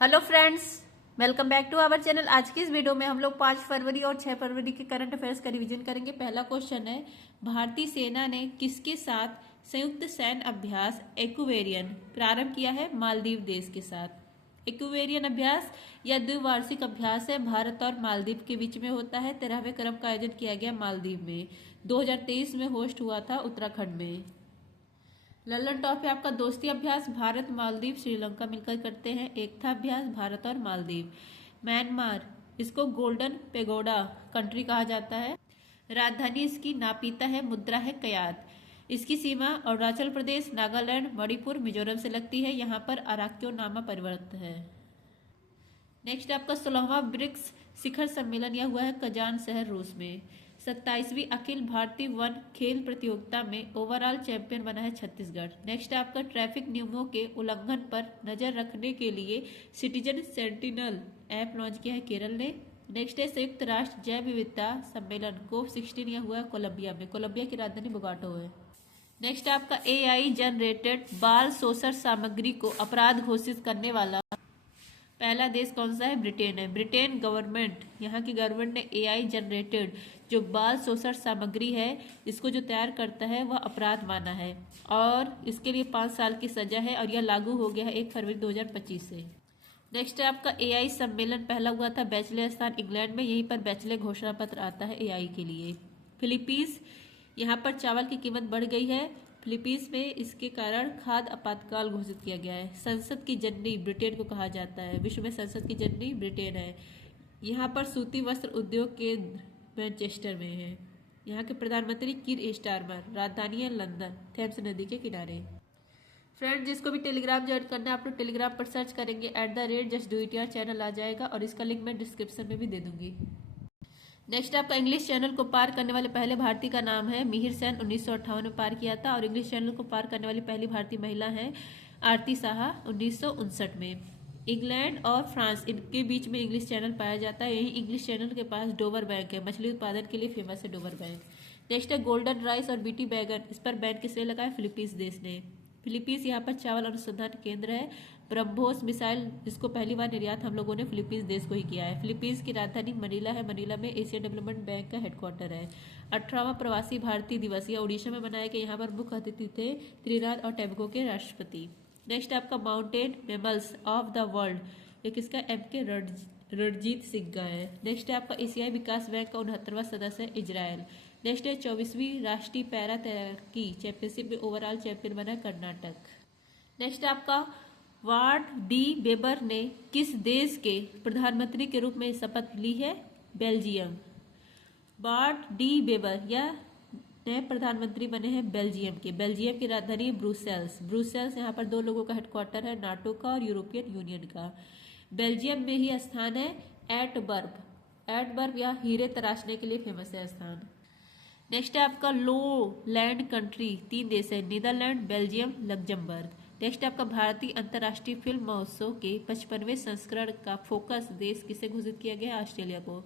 Hello friends, welcome back to our channel. आज की इस वीडियो में हम लोग 5 फरवरी और 6 फरवरी के करंट अफेयर्स का रिवीजन करेंगे। पहला क्वेश्चन है, भारतीय सेना ने किसके साथ संयुक्त सैन्य अभ्यास एक्वेरियन प्रारंभ किया है? मालदीव देश के साथ। एक्वेरियन अभ्यास या द्विवार्षिक अभ्यास है, भारत और मालदीव के बीच में होता है। 13वें क्रम का आयोजन किया गया मालदीव में। 2023 में होस्ट हुआ था उत्तराखंड में। लल्लन टॉप है आपका दोस्ती अभ्यास, भारत मालदीव श्रीलंका मिलकर करते हैं। एकता अभ्यास, भारत और मालदीव। म्यांमार, इसको गोल्डन पेगोडा कंट्री कहा जाता है। राजधानी इसकी नापीता है, मुद्रा है कयात। इसकी सीमा अरुणाचल प्रदेश, नागालैंड, मणिपुर, मिजोरम से लगती है। यहाँ पर अराक्यो नामा परिवर्त है। नेक्स्ट आपका 16वां ब्रिक्स शिखर सम्मेलन यह हुआ है कजान शहर, रूस में। 27वीं अखिल भारतीय वन खेल प्रतियोगिता में ओवरऑल चैंपियन बना है छत्तीसगढ़। नेक्स्ट आपका ट्रैफिक नियमों के उल्लंघन पर नजर रखने के लिए सिटीजन सेंटिनल ऐप लॉन्च किया है केरल ने। नेक्स्ट है संयुक्त राष्ट्र जैव विविधता सम्मेलन COP16 यह हुआ है कोलंबिया में। कोलंबिया की राजधानी बोगाटो है। नेक्स्ट आपका AI जनरेटेड बाल शोषण सामग्री को अपराध घोषित करने वाला पहला देश कौन सा है? ब्रिटेन है। ब्रिटेन गवर्नमेंट, यहाँ की गवर्नमेंट ने AI जनरेटेड जो बाल शोषण सामग्री है इसको जो तैयार करता है वह अपराध माना है और इसके लिए 5 साल की सजा है और यह लागू हो गया है 1 फरवरी 2025 से। नेक्स्ट है आपका AI सम्मेलन पहला हुआ था बैचलर स्थान इंग्लैंड में। यहीं पर बैचलर घोषणा पत्र आता है AI के लिए। फिलीपींस, यहाँ पर चावल की कीमत बढ़ गई है फिलीपींस में, इसके कारण खाद्य आपातकाल घोषित किया गया है। संसद की जननी ब्रिटेन को कहा जाता है, विश्व में संसद की जननी ब्रिटेन है। यहाँ पर सूती वस्त्र उद्योग केंद्र मैनचेस्टर में है। यहाँ के प्रधानमंत्री कीर स्टारमर, राजधानी है लंदन, थेम्स नदी के किनारे। फ्रेंड, जिसको भी टेलीग्राम ज्वाइन करना है आप लोग टेलीग्राम पर सर्च करेंगे @justdoityar चैनल आ जाएगा और इसका लिंक मैं डिस्क्रिप्शन में भी दे दूंगी। नेक्स्ट आपका इंग्लिश चैनल को पार करने वाले पहले भारतीय का नाम है मिहिर सेन, 1958 में पार किया था। और इंग्लिश चैनल को पार करने वाली पहली भारतीय महिला है आरती साहा, 1959 में। इंग्लैंड और फ्रांस इनके बीच में इंग्लिश चैनल पाया जाता है। यही इंग्लिश चैनल के पास डोवर बैंक है, मछली उत्पादन के लिए फेमस है डोवर बैंक। नेक्स्ट है गोल्डन राइस और बीटी बैगन, इस पर बैन किसने लगाया? फिलीपींस देश ने। फिलीपींस यहाँ पर चावल अनुसंधान केंद्र है। ब्रह्मोस मिसाइल, इसको पहली बार निर्यात हम लोगों ने फिलीपींस देश को ही किया है। फिलीपींस की राजधानी मनीला है, मनीला में एशियन डेवलपमेंट बैंक का हेडक्वार्टर है। 18वां प्रवासी भारतीय दिवस यह उड़ीसा में मनाया गया। यहाँ पर मुख्य अतिथि थे त्रिनाद और टैबको के राष्ट्रपति। नेक्स्ट आपका mountain mammals of the world, ये किसका? MK रणजीत सिंह का है। नेक्स्ट है आपका एशियाई विकास बैंक का 69वां सदस्य है इजराइल। नेक्स्ट है 24वीं राष्ट्रीय पैरा तैराकी चैंपियनशिप में ओवरऑल चैंपियन बना कर्नाटक। नेक्स्ट आपका वार्ड डी बेबर ने किस देश के प्रधानमंत्री के रूप में शपथ ली है? बेल्जियम। वार्ड डी बेबर यह नए प्रधानमंत्री बने हैं बेल्जियम के। बेल्जियम की राजधानी ब्रुसेल्स। ब्रुसेल्स यहाँ पर 2 लोगों का हेडक्वार्टर है, नाटो का और यूरोपियन यूनियन का। बेल्जियम में ही स्थान है एटवर्प। एटवर्प यह हीरे तराशने के लिए फेमस है स्थान। नेक्स्ट है आपका लो लैंड कंट्री, 3 देश है, नीदरलैंड, बेल्जियम, लग्जमबर्ग। नेक्स्ट है आपका भारतीय अंतर्राष्ट्रीय फिल्म महोत्सव के 55वें संस्करण का फोकस देश किसे घोषित किया गया? ऑस्ट्रेलिया को।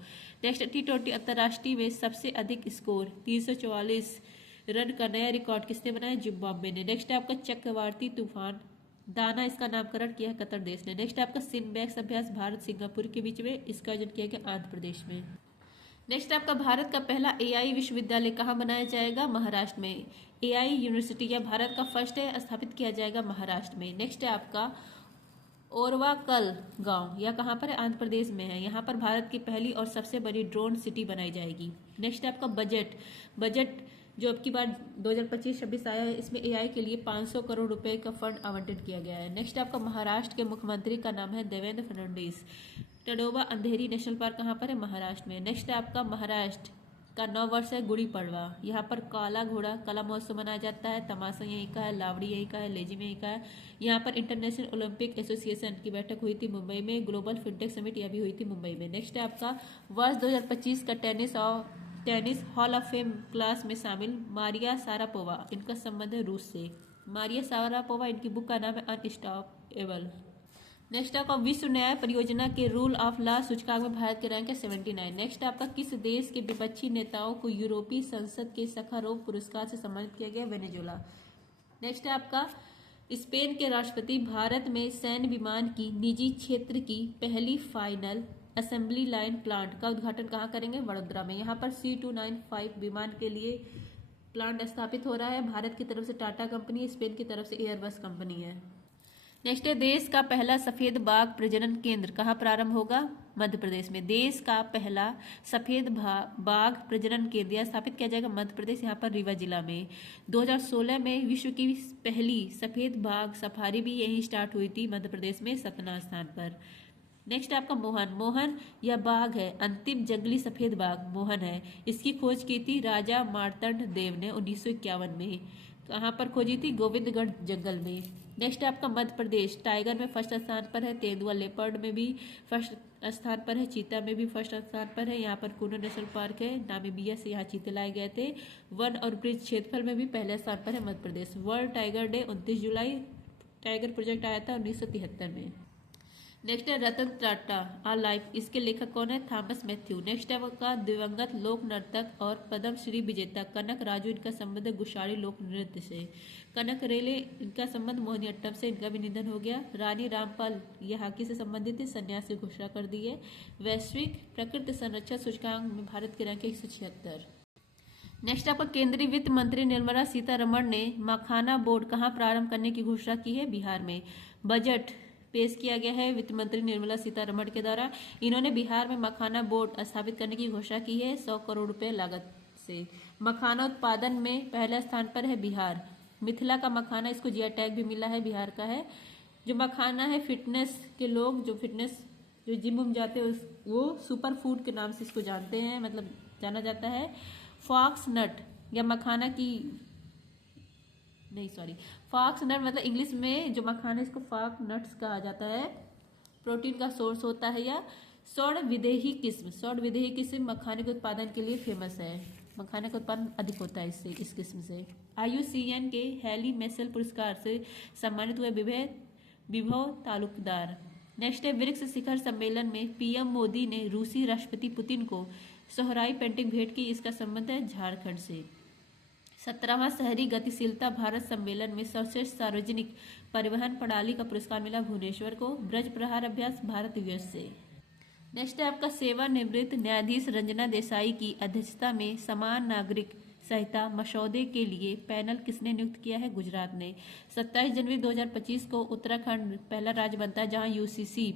नेक्स्ट T20 अंतर्राष्ट्रीय में सबसे अधिक स्कोर 344 रन का नया रिकॉर्ड किसने बनाया? जिम्बाब्वे ने। नेक्स्ट है आपका चक्रवाती तूफान दाना, इसका नामकरण किया है कतर देश ने। नेक्स्ट आपका सिनबैक्स अभ्यास भारत सिंगापुर के बीच में, इसका आयोजन किया गया आंध्र प्रदेश में। नेक्स्ट आपका भारत का पहला AI विश्वविद्यालय कहाँ बनाया जाएगा? महाराष्ट्र में। AI यूनिवर्सिटी या भारत का फर्स्ट है, स्थापित किया जाएगा महाराष्ट्र में। नेक्स्ट है आपका ओरवाकल गांव, यह कहाँ पर है? आंध्र प्रदेश में है। यहाँ पर भारत की पहली और सबसे बड़ी ड्रोन सिटी बनाई जाएगी। नेक्स्ट है आपका बजट जो अब की बार 2025-26 आया है, इसमें AI के लिए 500 करोड़ रुपए का फंड आवंटित किया गया है। नेक्स्ट आपका महाराष्ट्र के मुख्यमंत्री का नाम है देवेंद्र फडणवीस। टडोबा अंधेरी नेशनल पार्क कहाँ पर है? महाराष्ट्र में। नेक्स्ट है आपका महाराष्ट्र का नववर्ष है गुड़ी पड़वा। यहाँ पर काला घोड़ा कला महोत्सव मनाया जाता है। तमाशा यहीं का है, लावड़ी यहीं का है, लेजिम यहीं का है। यहाँ पर इंटरनेशनल ओलंपिक एसोसिएशन की बैठक हुई थी मुंबई में। ग्लोबल फिनटेक समिट यह भी हुई थी मुंबई में। नेक्स्ट है आपका वर्ष 2025 का tennis hall of fame class में शामिल मारिया सारापोवा, इनका संबंध है रूस से। मारिया सारापोवा, इनकी बुक का नाम है अनस्टॉपेबल। नेक्स्ट आपका विश्व न्याय परियोजना के रूल ऑफ लॉ सूचकांक में भारत के रैंक है 79। नेक्स्ट आपका किस देश के विपक्षी नेताओं को यूरोपीय संसद के सखारोव पुरस्कार से सम्मानित किया गया? वेनेजुला। नेक्स्ट है आपका स्पेन के राष्ट्रपति भारत में सैन्य विमान की निजी क्षेत्र की पहली फाइनल असेंबली लाइन प्लांट का उद्घाटन कहाँ करेंगे? वडोदरा में। यहाँ पर C295 विमान के लिए प्लांट स्थापित हो रहा है। भारत की तरफ से टाटा कंपनी, स्पेन की तरफ से एयरबस कंपनी है। नेक्स्ट है, देश का पहला सफेद बाघ प्रजनन केंद्र कहाँ प्रारंभ होगा? मध्य प्रदेश में। देश का पहला सफेद बाघ प्रजनन केंद्र यह स्थापित किया जाएगा मध्य प्रदेश, यहाँ पर रीवा जिला में। 2016 में विश्व की पहली सफेद बाघ सफारी भी यहीं स्टार्ट हुई थी, मध्य प्रदेश में, सतना स्थान पर। नेक्स्ट आपका मोहन यह बाघ है, अंतिम जंगली सफेद बाघ मोहन है। इसकी खोज की थी राजा मार्तंड देव ने 1951 में। कहाँ पर खोजी थी? गोविंदगढ़ जंगल में। नेक्स्ट आपका मध्य प्रदेश, टाइगर में फर्स्ट स्थान पर है, तेंदुआ लेपर्ड में भी फर्स्ट स्थान पर है, चीता में भी फर्स्ट स्थान पर है। यहाँ पर कुनो नेशनल पार्क है, नामीबिया से यहाँ चीते लाए गए थे। वन और ब्रिज क्षेत्रफल में भी पहले स्थान पर है Madhya Pradesh. World tiger day 29 जुलाई, टाइगर प्रोजेक्ट आया था 1973 में। नेक्स्ट है रतन टाटा आ लाइफ, इसके लेखक कौन है? Thomas Matthew. नेक्स्ट है आपका दिवंगत लोक नर्तक और पद्म श्री विजेता कनक राजू, इनका संबंध गुशारी लोक नृत्य से। कनक रेले, इनका संबंध मोहिनीअट्टम से, इनका भी निधन हो गया। रानी रामपाल, ये हॉकी से संबंधित है, संन्यास की घोषणा कर दी है। वैश्विक प्रकृति संरक्षण सूचकांक में भारत की रैंक 176। नेक्स्ट आपका केंद्रीय वित्त मंत्री निर्मला सीतारमण ने मखाना बोर्ड कहाँ प्रारंभ करने की घोषणा की है? बिहार में। बजट पेश किया गया है वित्त मंत्री निर्मला सीतारमण के द्वारा। इन्होंने बिहार में मखाना बोर्ड स्थापित करने की घोषणा की है 100 करोड़ रुपए लागत से। मखाना उत्पादन में पहले स्थान पर है बिहार। मिथिला का मखाना, इसको जीआई टैग भी मिला है, बिहार का है। जो मखाना है, फिटनेस के लोग जो जिम उम जाते हैं वो सुपर फूड के नाम से इसको जानते हैं, मतलब जाना जाता है। फॉक्स नट या मखाना की फॉक्स नट मतलब इंग्लिश में जो मखाना, इसको फॉक्स नट्स कहा जाता है। प्रोटीन का सोर्स होता है। या स्वर्ण विदेही किस्म मखाने के उत्पादन के लिए फेमस है। मखाने का उत्पादन अधिक होता है इस किस्म से। IUCN के हैली मेसल पुरस्कार से सम्मानित हुए विभव तालुकदार। नेक्स्ट है, ब्रिक्स शिखर सम्मेलन में PM मोदी ने रूसी राष्ट्रपति पुतिन को सोहराई पेंटिंग भेंट की, इसका संबंध है झारखंड से। 17वां शहरी गतिशीलता भारत सम्मेलन में सर्वश्रेष्ठ सार्वजनिक परिवहन प्रणाली का पुरस्कार मिला भुवनेश्वर को। ब्रज प्रहार अभ्यास भारत US से। नेक्स्ट है आपका सेवानिवृत्त न्यायाधीश रंजना देसाई की अध्यक्षता में समान नागरिक संहिता मसौदे के लिए पैनल किसने नियुक्त किया है? गुजरात ने। 27 जनवरी 2025 को उत्तराखंड पहला राज्य बनता है जहां UCC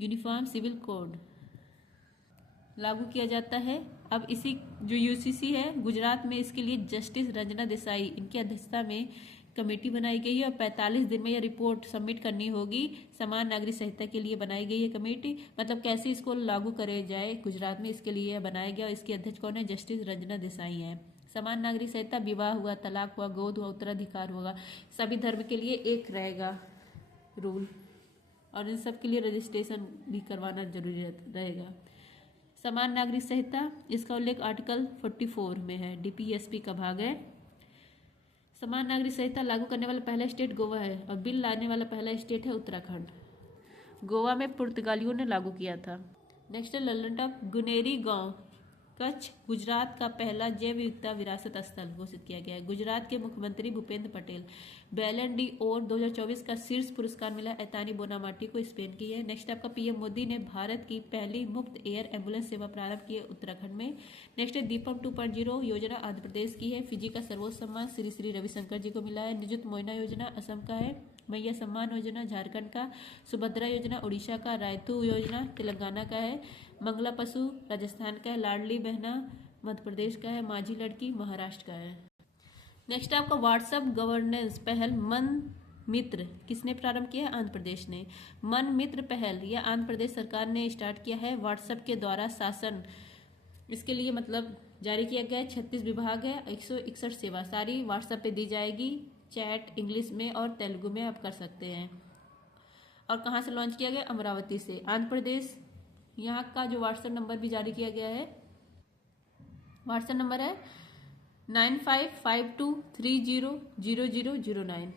यूनिफॉर्म सिविल कोड लागू किया जाता है। अब इसी जो UCC है गुजरात में, इसके लिए जस्टिस रंजना देसाई, इनकी अध्यक्षता में कमेटी बनाई गई है और 45 दिन में यह रिपोर्ट सबमिट करनी होगी। समान नागरिक संहिता के लिए बनाई गई है कमेटी, मतलब कैसे इसको लागू करे जाए गुजरात में, इसके लिए यह बनाया गया। इसके अध्यक्ष कौन है? जस्टिस रंजना देसाई हैं। समान नागरिक संहिता, विवाह हुआ, तलाक हुआ, गोद हुआ, उत्तराधिकार होगा, सभी धर्म के लिए एक रहेगा रूल, और इन सब के लिए रजिस्ट्रेशन भी करवाना जरूरी रहेगा। समान नागरिक संहिता, इसका उल्लेख आर्टिकल 44 में है, DPSP का भाग है। समान नागरिक संहिता लागू करने वाला पहला स्टेट गोवा है और बिल लाने वाला पहला स्टेट है उत्तराखंड। गोवा में पुर्तगालियों ने लागू किया था। नेक्स्ट है लल्लनटॉप गुनेरी गांव, कच्छ, गुजरात का पहला जैव विविधता विरासत स्थल घोषित किया गया है। गुजरात के मुख्यमंत्री भूपेंद्र पटेल। बैलन डी और 2024 का शीर्ष पुरस्कार मिला एतानी बोनामाटी को, स्पेन की है। नेक्स्ट आपका PM मोदी ने भारत की पहली मुफ्त एयर एम्बुलेंस सेवा प्रारंभ की है उत्तराखंड में। नेक्स्ट है दीपम 2.0 योजना आंध्र प्रदेश की है। फिजी का सर्वोच्च सम्मान श्री श्री रविशंकर जी को मिला है। निजुत मोइना योजना असम का है। मैया सम्मान योजना झारखंड का। सुभद्रा योजना उड़ीसा का। रायतू योजना तेलंगाना का है। मंगला पशु राजस्थान का है। लाडली बहना मध्य प्रदेश का है। माझी लड़की महाराष्ट्र का है। नेक्स्ट आपका व्हाट्सएप गवर्नेंस पहल मन मित्र किसने प्रारंभ किया है? आंध्र प्रदेश ने। मन मित्र पहल यह आंध्र प्रदेश सरकार ने स्टार्ट किया है। व्हाट्सएप के द्वारा शासन इसके लिए मतलब जारी किया गया है। 36 विभाग है, 161 सेवा सारी व्हाट्सएप पे दी जाएगी। चैट इंग्लिश में और तेलुगु में आप कर सकते हैं। और कहाँ से लॉन्च किया गया? अमरावती से, आंध्र प्रदेश। यहाँ का जो व्हाट्सएप नंबर भी जारी किया गया है, व्हाट्सएप नंबर है 9552300009।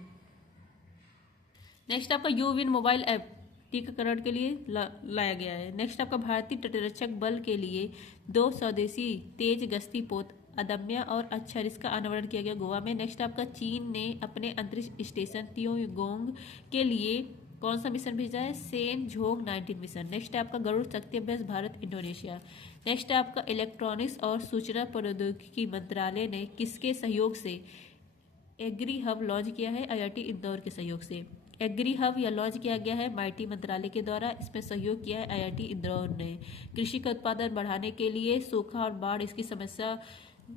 नेक्स्ट आपका यूविन मोबाइल ऐप टीकाकरण के लिए लाया गया है। नेक्स्ट आपका भारतीय तटरक्षक बल के लिए 2 स्वदेशी तेज गश्ती पोत अदम्य और अक्षर इसका अनावरण किया गया गोवा में। नेक्स्ट आपका चीन ने अपने अंतरिक्ष स्टेशन तियोंगोंग के लिए कौन सा मिशन भेजा है? सेनझोंग 19 मिशन। नेक्स्ट आपका गरुड़ शक्ति अभ्यास भारत इंडोनेशिया। नेक्स्ट आपका इलेक्ट्रॉनिक्स और सूचना प्रौद्योगिकी मंत्रालय ने किसके सहयोग से एग्री हब लॉन्च किया है? आईआईटी इंदौर के सहयोग से। एग्री हब या लॉन्च किया गया है माइटी मंत्रालय के द्वारा। इसमें सहयोग किया है आईआईटी इंदौर ने। कृषि का उत्पादन बढ़ाने के लिए सूखा और बाढ़ इसकी समस्या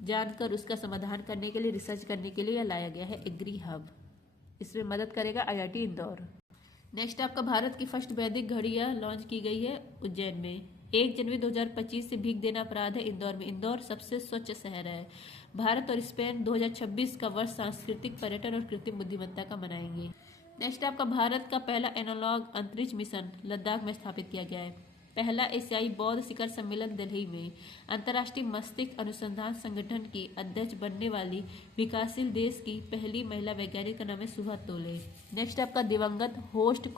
जानकर उसका समाधान करने के लिए रिसर्च करने के लिए लाया गया है एग्री हब। इसमें मदद करेगा आईआईटी इंदौर। नेक्स्ट आपका भारत की फर्स्ट वैदिक घड़ियां लॉन्च की गई है उज्जैन में। 1 जनवरी 2025 से भीख देना अपराध है इंदौर में। इंदौर सबसे स्वच्छ शहर है। भारत और स्पेन 2026 का वर्ष सांस्कृतिक पर्यटन और कृत्रिम बुद्धिमत्ता का मनाएंगे। नेक्स्ट आपका भारत का पहला एनालॉग अंतरिक्ष मिशन लद्दाख में स्थापित किया गया है। पहला एशियाई बौद्ध शिखर सम्मेलन दिल्ली में। अंतर्राष्ट्रीय मस्तिष्क अनुसंधान संगठन की अध्यक्ष बनने वाली विकासशील देश की पहली महिला वैज्ञानिक का नाम है सुभा तोले। नेक्स्ट आपका दिवंगत होस्ट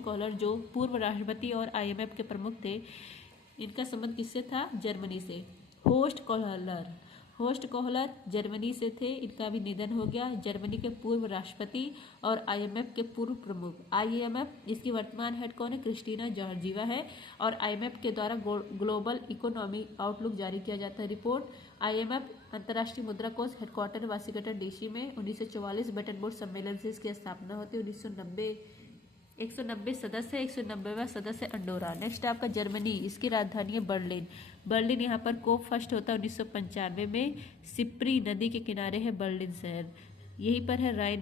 कोहलर जो पूर्व राष्ट्रपति और आईएमएफ के प्रमुख थे, इनका संबंध किससे था? जर्मनी से। होस्ट कोहलर जर्मनी से थे, इनका भी निधन हो गया। जर्मनी के पूर्व राष्ट्रपति और आईएमएफ के पूर्व प्रमुख। आईएमएफ इसकी वर्तमान हेड कौन है? क्रिस्टीना जॉर्जिवा है। और आईएमएफ के द्वारा ग्लोबल इकोनॉमी आउटलुक जारी किया जाता है रिपोर्ट। आईएमएफ अंतर्राष्ट्रीय मुद्रा कोष हेडक्वार्टर वाशिंगटन डीसी में। 1944 बटन बोर्ड सम्मेलन से इसकी स्थापना होती है। 190 सदस्य, 190वां सदस्य अंडोरा। नेक्स्ट आपका जर्मनी, इसकी राजधानी है बर्लिन यहाँ पर कोप फर्स्ट होता है 1995 में। सिप्री नदी के किनारे है बर्लिन शहर। यहीं पर है राइन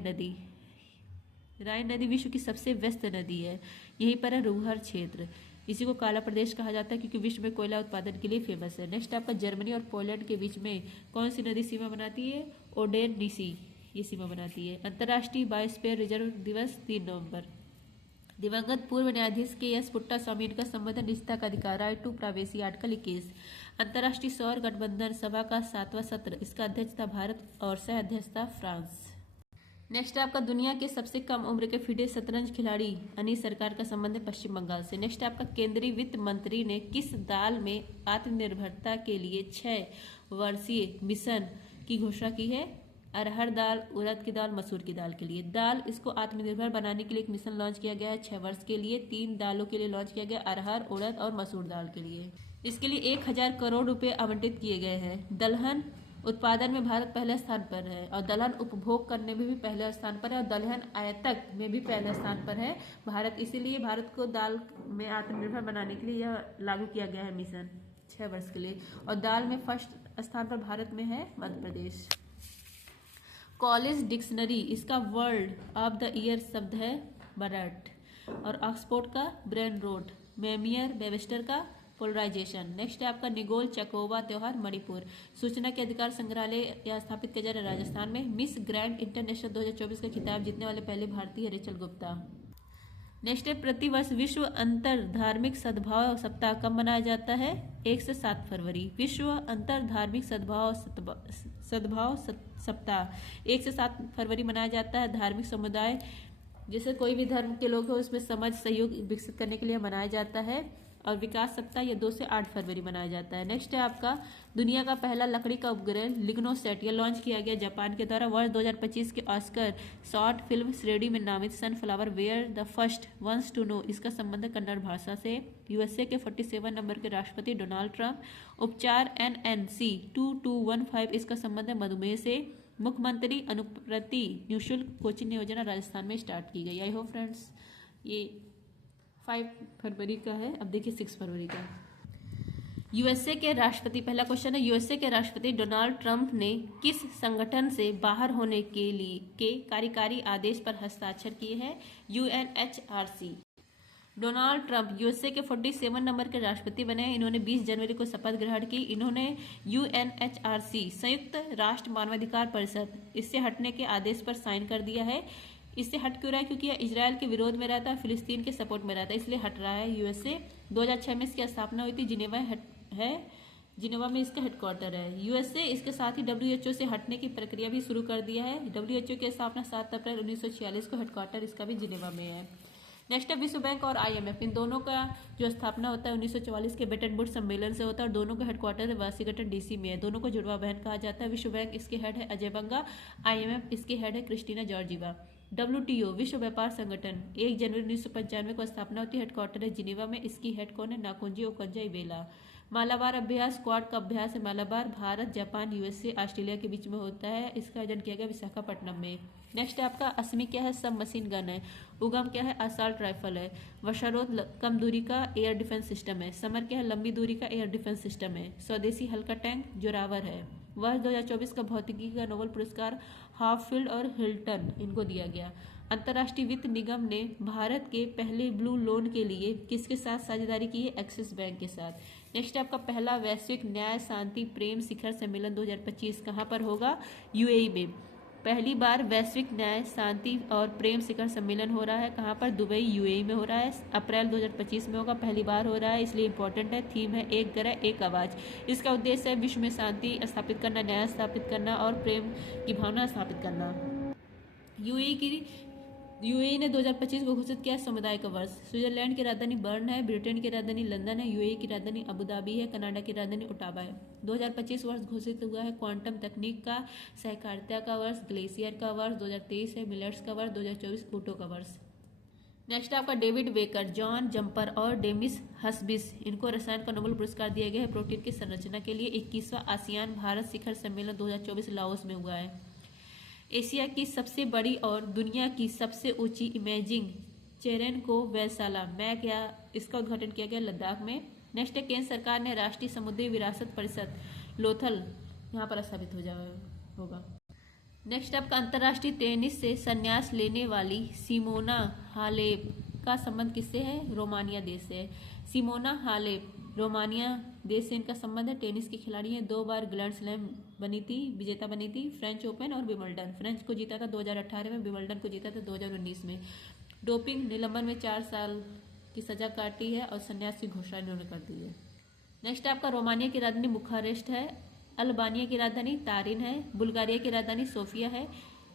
नदी विश्व की सबसे व्यस्त नदी है। यहीं पर है रूहर क्षेत्र। इसी को काला प्रदेश कहा जाता है क्योंकि विश्व में कोयला उत्पादन के लिए फेमस है। नेक्स्ट आपका जर्मनी और पोलैंड के बीच में कौन सी नदी सीमा बनाती है? ओडेननीसी ये सीमा बनाती है। अंतर्राष्ट्रीय बायोस्फीयर रिजर्व दिवस 3 नवंबर। दिवंगत पूर्व न्यायाधीश के एस पुट्टा स्वामी, इनका संबंध निजता का अधिकार, राइट टू प्राइवेसी, आर्टिकल 21। अंतर्राष्ट्रीय सौर गठबंधन सभा का 7वां सत्र, इसका अध्यक्ष था भारत और सह अध्यक्ष था फ्रांस। नेक्स्ट आपका दुनिया के सबसे कम उम्र के फिडे शतरंज खिलाड़ी अनीस सरकार का संबंध है पश्चिम बंगाल से। नेक्स्ट आपका केंद्रीय वित्त मंत्री ने किस दाल में आत्मनिर्भरता के लिए 6 वर्षीय मिशन की घोषणा की है? अरहर दाल, उड़द की दाल, मसूर की दाल के लिए। दाल इसको आत्मनिर्भर बनाने के लिए एक मिशन लॉन्च किया गया है 6 वर्ष के लिए। 3 दालों के लिए लॉन्च किया गया, अरहर, उड़द और मसूर दाल के लिए। इसके लिए 1000 करोड़ रुपए आवंटित किए गए हैं। दलहन उत्पादन में भारत पहले स्थान पर है और दलहन उपभोग करने में भी पहले स्थान पर है और दलहन आयातक में भी पहले स्थान पर है भारत। इसीलिए भारत को दाल में आत्मनिर्भर बनाने के लिए यह लागू किया गया है मिशन 6 वर्ष के लिए। और दाल में फर्स्ट स्थान पर भारत में है मध्य प्रदेश। कॉलेज डिक्शनरी, इसका वर्ड ऑफ द ईयर शब्द है बर्ट और ऑक्सफोर्ड का ब्रेन रोट, मेमियर वेबस्टर का पोलराइजेशन। नेक्स्ट है आपका निगोल चकोवा त्योहार मणिपुर। सूचना के अधिकार संग्रहालय यह स्थापित किया जा रहा है राजस्थान में। मिस ग्रैंड इंटरनेशनल 2024 का खिताब जीतने वाले पहले भारतीय रेचल गुप्ता। नेक्स्ट है प्रतिवर्ष विश्व अंतर धार्मिक सद्भाव सप्ताह कब मनाया जाता है? 1 से 7 फरवरी। विश्व अंतर धार्मिक सद्भाव सप्ताह 1 से 7 फरवरी मनाया जाता है। धार्मिक समुदाय जैसे कोई भी धर्म के लोग हो उसमें समझ सहयोग विकसित करने के लिए मनाया जाता है। और विकास सप्ताह ये 2 से 8 फरवरी मनाया जाता है। नेक्स्ट है आपका दुनिया का पहला लकड़ी का उपग्रह लिग्नोसैट, यह लॉन्च किया गया जापान के द्वारा। वर्ष 2025 के ऑस्कर शॉर्ट फिल्म श्रेणी में नामित sunflower were the first ones to know, इसका संबंध कन्नड़ भाषा से। यूएसए के 47 नंबर के राष्ट्रपति डोनाल्ड ट्रंप। उपचार NNC 2215, इसका संबंध है मधुमेह से। मुख्यमंत्री अनुप्रति निःशुल्क कोचिंग योजना राजस्थान में स्टार्ट की गई। आई होप फ्रेंड्स ये 5 फरवरी का है। अब देखिए 6 फरवरी का। यूएसए के राष्ट्रपति, पहला क्वेश्चन है, यूएसए के राष्ट्रपति डोनाल्ड ट्रंप ने किस संगठन से बाहर होने के लिए कार्यकारी आदेश पर हस्ताक्षर किए हैं? UNHRC। डोनाल्ड ट्रंप यूएसए के 47 नंबर के राष्ट्रपति बने। इन्होंने 20 जनवरी को शपथ ग्रहण की। इन्होंने UNHRC संयुक्त राष्ट्र मानवाधिकार परिषद इससे हटने के आदेश पर साइन कर दिया है। इससे हट क्यों रहा है? क्योंकि यह इजराइल के विरोध में रहता है, फिलिस्तीन के सपोर्ट में रहता है, इसलिए हट रहा है यूएसए। 2006 में इसकी स्थापना हुई थी। जिनेवा में इसका हेडक्वार्टर है। यूएसए इसके साथ ही WHO से हटने की प्रक्रिया भी शुरू कर दिया है। WHO की स्थापना 7 अप्रैल 1946 को, हेडक्वार्टर इसका भी जिनेवा में है। नेक्स्ट है विश्व बैंक और IMF, इन दोनों का जो स्थापना होता है 1944 के ब्रेटन वुड्स सम्मेलन से होता है और दोनों का हेडक्वार्टर वाशिंगटन DC में है। दोनों को जुड़वा बहन कहा जाता है। विश्व बैंक इसके हेड है अजय बंगा, IMF इसके हेड है क्रिस्टीना जॉर्जिवा। WTO विश्व व्यापार संगठन 1 जनवरी 1995 को स्थापना होती है, हेडक्वार्टर है जिनेवा में। इसकी हेड कौन है? नाकुंजी ओकंजा इवेला। मालाबार अभ्यास क्वाड का अभ्यास है Malabar, Bharat Japan USA Australia के बीच में होता है। इसका आयोजन किया गया विशाखापट्टनम में। नेक्स्ट आपका असमी क्या है? सब मशीन गन है। उगम क्या है? असाल्ट राइफल है। वर्षारोध कम दूरी का एयर डिफेंस सिस्टम है। समर क्या है? लंबी दूरी का एयर डिफेंस सिस्टम है। स्वदेशी हल्का टैंक जोरावर है। वर्ष 2024 का भौतिकी का नोबेल पुरस्कार हाफील्ड और हिल्टन इनको दिया गया। अंतर्राष्ट्रीय वित्त निगम ने भारत के पहले ब्लू लोन के लिए किसके साथ साझेदारी की है? एक्सिस बैंक के साथ। नेक्स्ट आपका पहला वैश्विक न्याय शांति प्रेम शिखर सम्मेलन 2025 कहाँ पर होगा? UAE में। पहली बार वैश्विक न्याय शांति और प्रेम शिखर सम्मेलन हो रहा है कहाँ पर? दुबई UAE में हो रहा है। अप्रैल 2025 में होगा, पहली बार हो रहा है, इसलिए इंपॉर्टेंट है। थीम है एक ग्रह एक आवाज। इसका उद्देश्य है विश्व में शांति स्थापित करना, न्याय स्थापित करना और प्रेम की भावना स्थापित करना। UAE ने 2025 को घोषित किया समुदाय का वर्ष। स्विट्जरलैंड की राजधानी बर्न है, ब्रिटेन की राजधानी लंदन है, UAE की राजधानी अबू धाबी है, कनाडा की राजधानी ओटावा है। 2025 वर्ष घोषित हुआ है क्वांटम तकनीक का, सहकारिता का वर्ष, ग्लेशियर का वर्ष। 2023 है मिलेट्स का वर्ष। 2024 ऊँटों का वर्ष। नेक्स्ट आपका डेविड बेकर, जॉन जम्पर और डेमिस हस्बिस, इनको रसायन का नोबेल पुरस्कार दिया गया है प्रोटीन की संरचना के लिए। 21वां आसियान भारत शिखर सम्मेलन 2024 लाओस में हुआ है। एशिया की सबसे बड़ी और दुनिया की सबसे ऊंची इमेजिंग चेरेन को वैशाला में क्या इसका उद्घाटन किया गया? लद्दाख में। नेक्स्ट है केंद्र सरकार ने राष्ट्रीय समुद्री विरासत परिषद लोथल यहाँ पर स्थापित होगा। नेक्स्ट आपका अंतर्राष्ट्रीय टेनिस से संन्यास लेने वाली सिमोना हालेप का संबंध किससे है? रोमानिया देश से। सिमोना हालेप रोमानिया देश से इनका संबंध है। टेनिस की खिलाड़ी है, 2 बार ग्रैंड स्लैम विजेता बनी थी, फ्रेंच ओपन और विंबलडन। फ्रेंच को जीता था 2018 में, विंबलडन को जीता था 2019 में। डोपिंग निलंबन में 4 साल की सजा काटी है और संन्यास की घोषणा इन्होंने कर दी है। नेक्स्ट आपका रोमानिया की राजधानी बुखारेस्ट है, अल्बानिया की राजधानी तारिन है, बुल्गारिया की राजधानी सोफिया है,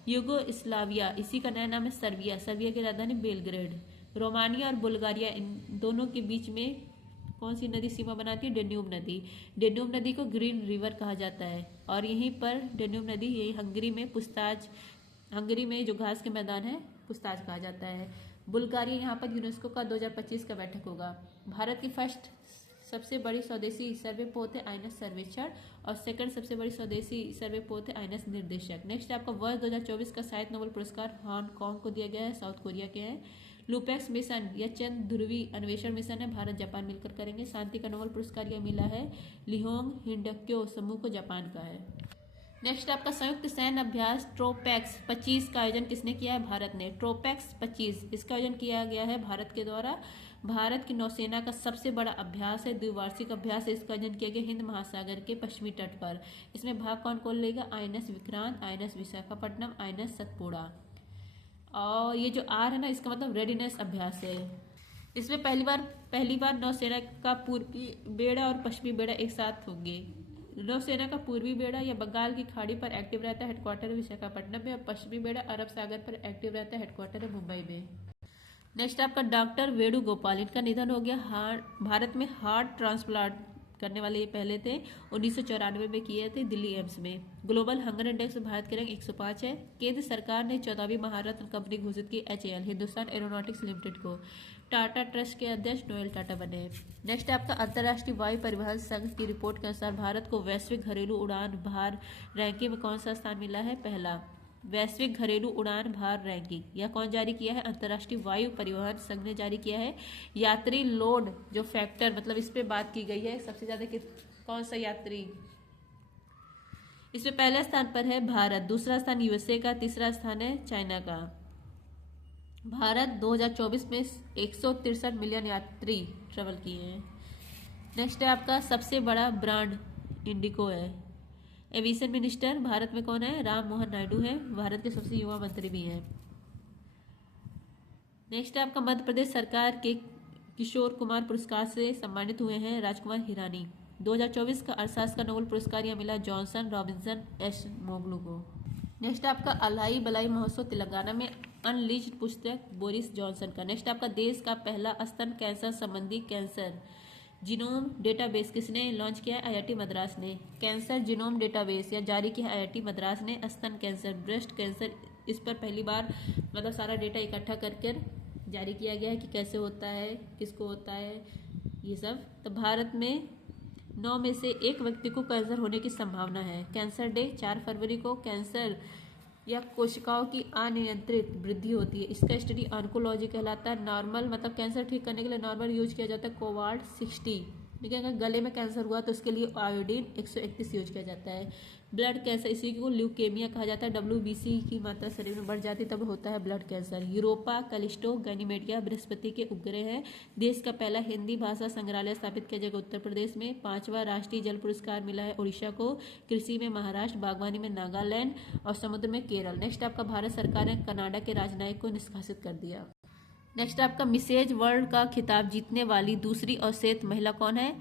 यूगोस्लाविया इसी का नया नाम है सर्बिया, सर्बिया की राजधानी बेलग्रेड। रोमानिया और बुल्गारिया इन दोनों के बीच में कौन सी नदी सीमा बनाती है? डेन्यूब नदी। डेन्यूब नदी को ग्रीन रिवर कहा जाता है और यहीं पर डेन्यूब नदी यही हंगरी में जो घास के मैदान है पुस्ताज कहा जाता है। बुल्गारिया यहाँ पर यूनेस्को का 2025 का बैठक होगा। भारत की फर्स्ट सबसे बड़ी स्वदेशी सर्वे पोत है आइनस सर्वेक्षण और सेकंड सबसे बड़ी स्वदेशी सर्वे पोत है आइनस निर्देशक। नेक्स्ट आपका वर्ष 2024 का साहित्य नोबेल पुरस्कार हांगकांग को दिया गया है, साउथ कोरिया के हैं। लुपेक्स मिशन या चंद्र ध्रुवी अन्वेषण मिशन है, भारत जापान मिलकर करेंगे। शांति का नोबेल पुरस्कार यह मिला है लिहोंग हिंडक्यो समूह को, जापान का है। नेक्स्ट आपका संयुक्त सैन्य अभ्यास ट्रोपैक्स 25 का आयोजन किसने किया है? भारत ने। ट्रोपैक्स 25 इसका आयोजन किया गया है भारत के द्वारा। भारत की नौसेना का सबसे बड़ा अभ्यास है, द्विवार्षिक अभ्यास है। इसका आयोजन किया गया हिंद महासागर के पश्चिमी तट पर। इसमें भाग कौन कौन लेगा? INS Vikrant, INS Visakhapatnam, INS Satpura. और ये जो R है ना, इसका मतलब रेडीनेस अभ्यास है। इसमें पहली बार नौसेना का पूर्वी बेड़ा और पश्चिमी बेड़ा एक साथ होंगे। नौसेना का पूर्वी बेड़ा या बंगाल की खाड़ी पर एक्टिव रहता है, हेडक्वार्टर विशाखापट्टनम में, और पश्चिमी बेड़ा अरब सागर पर एक्टिव रहता है, हेडक्वार्टर है मुंबई में। नेक्स्ट आपका डॉक्टर वेणुगोपाल, इनका निधन हो गया। भारत में हार्ट ट्रांसप्लांट करने वाले ये पहले थे, 1994 में किए थे दिल्ली एम्स में। ग्लोबल हंगर इंडेक्स में भारत के रैंक 105 है। केंद्र सरकार ने 14वीं महारत्न कंपनी घोषित की HAL हिंदुस्तान एरोनॉटिक्स लिमिटेड को। टाटा ट्रस्ट के अध्यक्ष नोएल टाटा बने। नेक्स्ट आपका अंतर्राष्ट्रीय वायु परिवहन संघ की रिपोर्ट के अनुसार भारत को वैश्विक घरेलू उड़ान भार रैंकिंग में कौन सा स्थान मिला है? पहला। वैश्विक घरेलू उड़ान भार रैंकिंग यह कौन जारी किया है? अंतर्राष्ट्रीय वायु परिवहन संघ ने जारी किया है। यात्री लोड जो फैक्टर मतलब इस पे बात की गई है, सबसे ज्यादा कौन सा यात्री, इसमें पहले स्थान पर है भारत, दूसरा स्थान USA का, तीसरा स्थान है चाइना का। भारत 2024 में 163 मिलियन यात्री ट्रेवल किए हैं। नेक्स्ट है आपका सबसे बड़ा ब्रांड इंडिगो है। एविएशन मिनिस्टर भारत में कौन है? राम मोहन नायडू है, भारत के सबसे युवा मंत्री भी हैं। नेक्स्ट आपका मध्य प्रदेश सरकार के किशोर कुमार पुरस्कार से सम्मानित हुए हैं राजकुमार हिरानी। 2024 का अर्थशास्त्र का नोबेल पुरस्कार यह मिला जॉनसन रॉबिन्सन एस मोगलू को। नेक्स्ट आपका अलाई बलाई महोत्सव तेलंगाना में अनलीज्ड पुस्तक बोरिस जॉनसन का। नेक्स्ट आपका देश का पहला स्तन कैंसर संबंधी कैंसर जीनोम डेटाबेस किसने लॉन्च किया है? आईआईटी मद्रास ने। कैंसर जीनोम डेटाबेस या जारी किया आईआईटी मद्रास ने। स्तन कैंसर, ब्रेस्ट कैंसर, इस पर पहली बार मतलब सारा डेटा इकट्ठा कर जारी किया गया है कि कैसे होता है, किसको होता है, ये सब। तो भारत में 9 में से 1 व्यक्ति को कैंसर होने की संभावना है। कैंसर डे 4 फरवरी को। कैंसर या कोशिकाओं की अनियंत्रित वृद्धि होती है, इसका स्टडी ऑन्कोलॉजी कहलाता है। नॉर्मल मतलब कैंसर ठीक करने के लिए नॉर्मल यूज किया जाता है कोवाल्ट 60। ठीक है, अगर गले में कैंसर हुआ तो उसके लिए आयोडीन 131 यूज किया जाता है। ब्लड कैंसर, इसी को ल्यूकेमिया कहा जाता है। WBC की मात्रा शरीर में बढ़ जाती है तब होता है ब्लड कैंसर। यूरोपा कैलिस्टो गैनीमेडिया बृहस्पति के उपग्रह है। देश का पहला हिंदी भाषा संग्रहालय स्थापित किया जाएगा उत्तर प्रदेश में। 5वां राष्ट्रीय जल पुरस्कार मिला है उड़ीसा को। कृषि में महाराष्ट्र, बागवानी में नागालैंड और समुद्र में केरल। नेक्स्ट आपका भारत सरकार ने कनाडा के राजनयिक को निष्कासित कर दिया। नेक्स्ट आपका मिसेज वर्ल्ड का खिताब जीतने वाली दूसरी अवसेत महिला कौन है?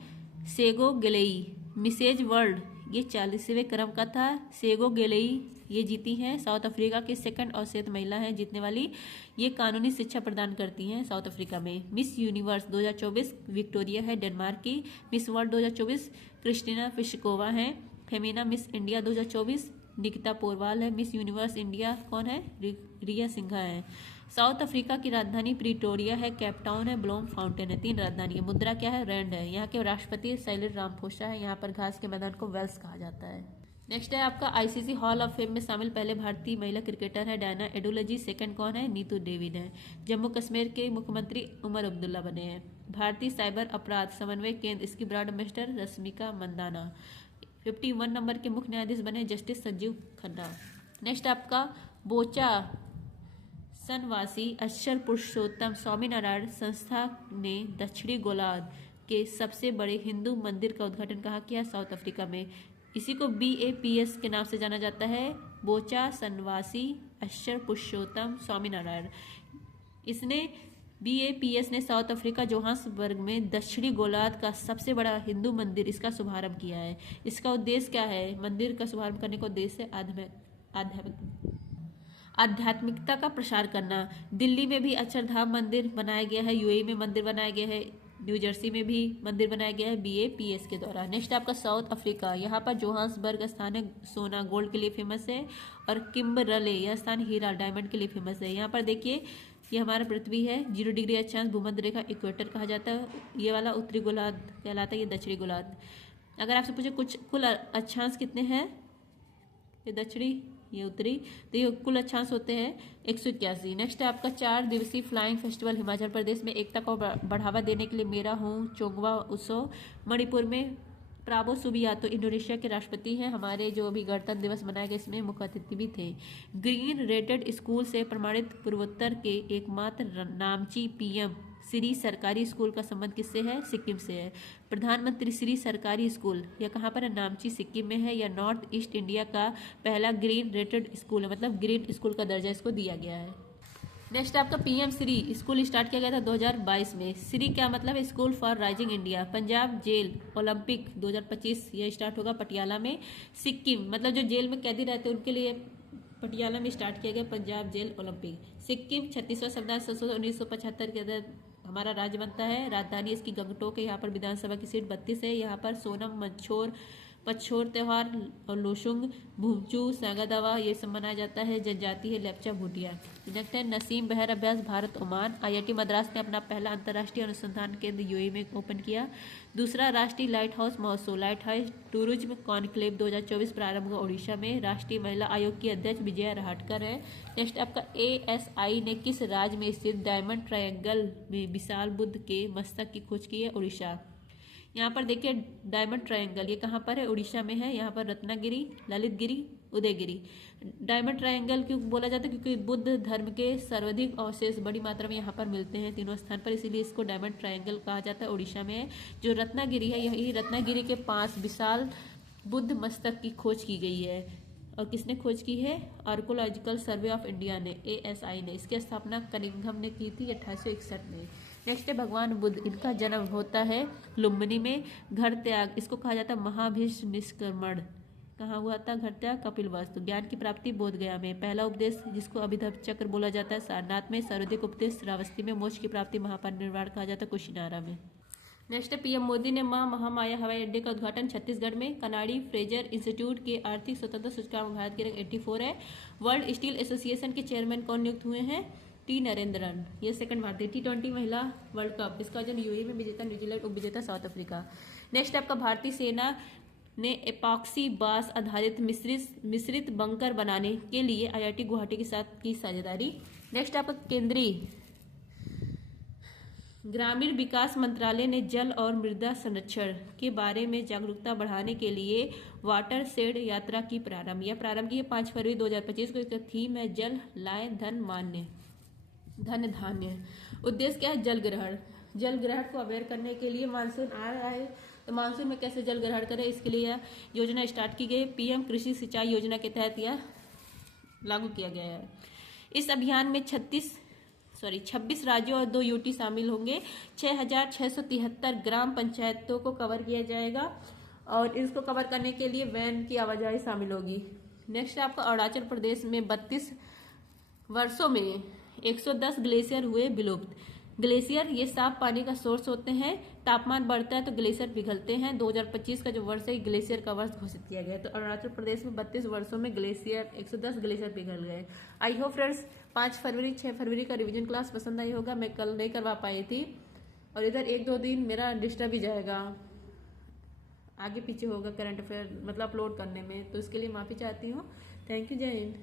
सेगो गेलेई। मिसेज वर्ल्ड ये 40वें क्रम का था। सेगो गेलेई ये जीती हैं। साउथ अफ्रीका की सेकंड अवसेत महिला हैं जीतने वाली। ये कानूनी शिक्षा प्रदान करती हैं साउथ अफ्रीका में। मिस यूनिवर्स 2024 विक्टोरिया है डेनमार्क की। मिस वर्ल्ड 2024 क्रिस्टीना पिस्कोवा हैं। फेमिना मिस इंडिया 2024 निकिता पोरवाल है। मिस यूनिवर्स इंडिया कौन है? रिया सिंघा है। साउथ अफ्रीका की राजधानी प्रिटोरिया है। केपटाउन है। ब्लोम फाउंटेन है। 3 राजधानी है। मुद्रा क्या है? रैंड है। यहाँ के राष्ट्रपति साइरिल रामाफोसा है। यहाँ पर घास के मैदान को वेल्स कहा जाता है। नेक्स्ट है आपका आईसीसी हॉल ऑफ फेम में शामिल पहले भारतीय महिला क्रिकेटर है डायना एडुलजी। सेकंड कौन है? नीतू डेविड है। जम्मू कश्मीर के मुख्यमंत्री उमर अब्दुल्ला बने हैं। भारतीय साइबर अपराध समन्वय केंद्र, इसकी brand ambassador Rashmika Mandanna. 51 number के मुख्य न्यायाधीश बने जस्टिस संजीव खन्ना। नेक्स्ट आपका बोचा सनवासी अक्षर पुरुषोत्तम स्वामीनारायण संस्था ने दक्षिणी गोलार्ध के सबसे बड़े हिंदू मंदिर का उद्घाटन कहाँ किया? साउथ अफ्रीका में। इसी को BAPS के नाम से जाना जाता है, बोचा सनवासी अक्षर पुरुषोत्तम स्वामीनारायण। इसने BAPS ने साउथ अफ्रीका जोहान्सबर्ग में दक्षिणी गोलार्ध का सबसे बड़ा हिंदू मंदिर इसका शुभारंभ किया है। इसका उद्देश्य क्या है? मंदिर का शुभारंभ करने का उद्देश्य आध्यात्मिकता का प्रसार करना। दिल्ली में भी अक्षरधाम मंदिर बनाया गया है। UAE में मंदिर बनाया गया है। न्यू जर्सी में भी मंदिर बनाया गया है BAPS के द्वारा। नेक्स्ट आपका साउथ अफ्रीका, यहाँ पर जोहान्सबर्ग स्थान है सोना गोल्ड के लिए फेमस है और किम्बरले यह स्थान हीरा डायमंड के लिए फेमस है। यहाँ पर देखिए ये हमारा पृथ्वी है। 0 डिग्री अक्षांश भूमध्य रेखा इक्वेटर कहा जाता है। ये वाला उत्तरी गोलार्ध कहलाता है, ये दक्षिणी गोलार्ध। अगर आपसे पूछे कुछ कुल अक्षांश कितने हैं, ये दक्षिणी ये उत्तरी, तो ये कुल अक्षांश होते हैं 181। नेक्स्ट है आपका 4 दिवसीय फ्लाइंग फेस्टिवल हिमाचल प्रदेश में एकता को बढ़ावा देने के लिए मेरा हूँ चोंगवा उत्सव। मणिपुर में प्राबो सुबियातो इंडोनेशिया के राष्ट्रपति हैं। हमारे जो अभी गणतंत्र दिवस मनाया गया इसमें मुख्य अतिथि भी थे। ग्रीन रेटेड स्कूल से प्रमाणित पूर्वोत्तर के एकमात्र नामची PM श्री सरकारी स्कूल का संबंध किससे है? सिक्किम से है। प्रधानमंत्री श्री सरकारी स्कूल यह कहाँ पर है? नामची सिक्किम में है। यह नॉर्थ ईस्ट इंडिया का पहला ग्रीन रेटेड स्कूल है, मतलब ग्रीन स्कूल का दर्जा इसको दिया गया है। नेक्स्ट आपका PM श्री स्कूल स्टार्ट किया गया था 2022 में। श्री क्या मतलब है? School for rising India. Punjab jail Olympic 2025 यह स्टार्ट होगा पटियाला में। सिक्किम मतलब जो जेल में कैदी रहते हैं उनके लिए पटियाला में स्टार्ट किया गया पंजाब जेल ओलंपिक। सिक्किम 36वां संविधान संशोधन 1975 के अंदर हमारा राज्य बनता है। राजधानी इसकी गंगटोक है। यहाँ पर विधानसभा की सीट 32 है। यहाँ पर सोनम पछोर त्योहार और लोशुंग भूमचू सागादावा ये सब मनाया जाता है। जनजाति है लेप्चा भूटिया। नेक्स्ट है नसीम बहर अभ्यास भारत ओमान। IIT मद्रास ने अपना पहला अंतर्राष्ट्रीय अनुसंधान केंद्र UAE में ओपन किया। दूसरा राष्ट्रीय लाइट हाउस महोत्सव लाइट हाउस टूरिज्म कॉन्क्लेव 2024 प्रारंभ हुआ उड़ीसा में। राष्ट्रीय महिला आयोग की अध्यक्ष विजया राहटकर है। नेक्स्ट आपका ASI ने किस राज्य में स्थित डायमंड ट्रायंगल में विशाल बुद्ध के मस्तक की खोज की है? उड़ीसा। यहाँ पर देखिए डायमंड ट्रायंगल ये कहाँ पर है? उड़ीसा में है। यहाँ पर रत्नागिरी, ललितगिरी, उदयगिरी। डायमंड ट्रायंगल क्यों बोला जाता है? क्योंकि बुद्ध धर्म के सर्वाधिक अवशेष बड़ी मात्रा में यहाँ पर मिलते हैं तीनों स्थान पर, इसीलिए इसको डायमंड ट्रायंगल कहा जाता है। उड़ीसा में है। जो रत्नागिरी है यही रत्नागिरी के पास विशाल बुद्ध मस्तक की खोज की गई है। और किसने खोज की है? आर्कोलॉजिकल सर्वे ऑफ इंडिया ने ASI ने। इसकी स्थापना कनिंघम ने की थी 1861 में। नेक्स्ट है भगवान बुद्ध, इनका जन्म होता है लुम्बिनी में। घर त्याग इसको कहा जाता है महाभिष निष्क्रमण। कहाँ हुआ था? घटिया कपिलवस्तु। ज्ञान की प्राप्ति बोध गया में। पहला उपदेश जिसको अभिधर्म चक्र बोला जाता है सारनाथ में। सर्वाधिक उपदेश श्रावस्ती में। मोक्ष की प्राप्ति महापरिनिर्वाण कहा जाता है कुशिनारा में। नेक्स्ट है पीएम मोदी ने मां महामाया हवाई अड्डे का उद्घाटन छत्तीसगढ़ में। कनाडी फ्रेजर इंस्टीट्यूट के आर्थिक स्वतंत्रता सूचकांक में भारत की रैंक 84 है। वर्ल्ड स्टील एसोसिएशन के चेयरमैन कौन नियुक्त हुए हैं? टी नरेंद्रन। ये सेकंड भारतीय। T20 महिला वर्ल्ड कप, इसका आयोजन यूएई में। विजेता न्यूजीलैंड, उप विजेता साउथ अफ्रीका। नेक्स्ट आपका भारतीय सेना ने एपॉक्सी बास आधारित मिश्रित बंकर बनाने के लिए आईआईटी गुवाहाटी के साथ की साझेदारी। नेक्स्ट आपका केंद्रीय ग्रामीण विकास मंत्रालय ने जल और मृदा संरक्षण के बारे में जागरूकता बढ़ाने के लिए वाटर शेड यात्रा की प्रारंभ की है 5 फरवरी 2025 को। इसका थीम है जल लाए धन मान्य धन धान्य। उद्देश्य क्या है? जल ग्रहण को अवेयर करने के लिए मानसून आ रहा है, तो मानसून में कैसे जल ग्रहण करें, इसके लिए यह योजना स्टार्ट की गई। पीएम कृषि सिंचाई योजना के तहत यह लागू किया गया है। इस अभियान में 26 राज्यों और 2 यूटी शामिल होंगे। 6,673 ग्राम पंचायतों को कवर किया जाएगा और इसको कवर करने के लिए वैन की आवाजाही शामिल होगी। नेक्स्ट आपका अरुणाचल प्रदेश में 32 वर्षों में 110 ग्लेशियर हुए विलुप्त। ग्लेशियर ये साफ पानी का सोर्स होते हैं। तापमान बढ़ता है तो ग्लेशियर पिघलते हैं। 2025 का जो वर्ष है ग्लेशियर का वर्ष घोषित किया गया है। तो अरुणाचल प्रदेश में 32 वर्षों में 110 ग्लेशियर पिघल गए। आई होप फ्रेंड्स 5 फरवरी 6 फरवरी का रिवीजन क्लास पसंद आई होगा। मैं कल नहीं करवा पाई थी और इधर 1-2 दिन मेरा डिस्टर्ब ही जाएगा, आगे पीछे होगा करंट अफेयर मतलब अपलोड करने में, तो इसके लिए माफ़ी चाहती हूँ। थैंक यू, जय हिंद।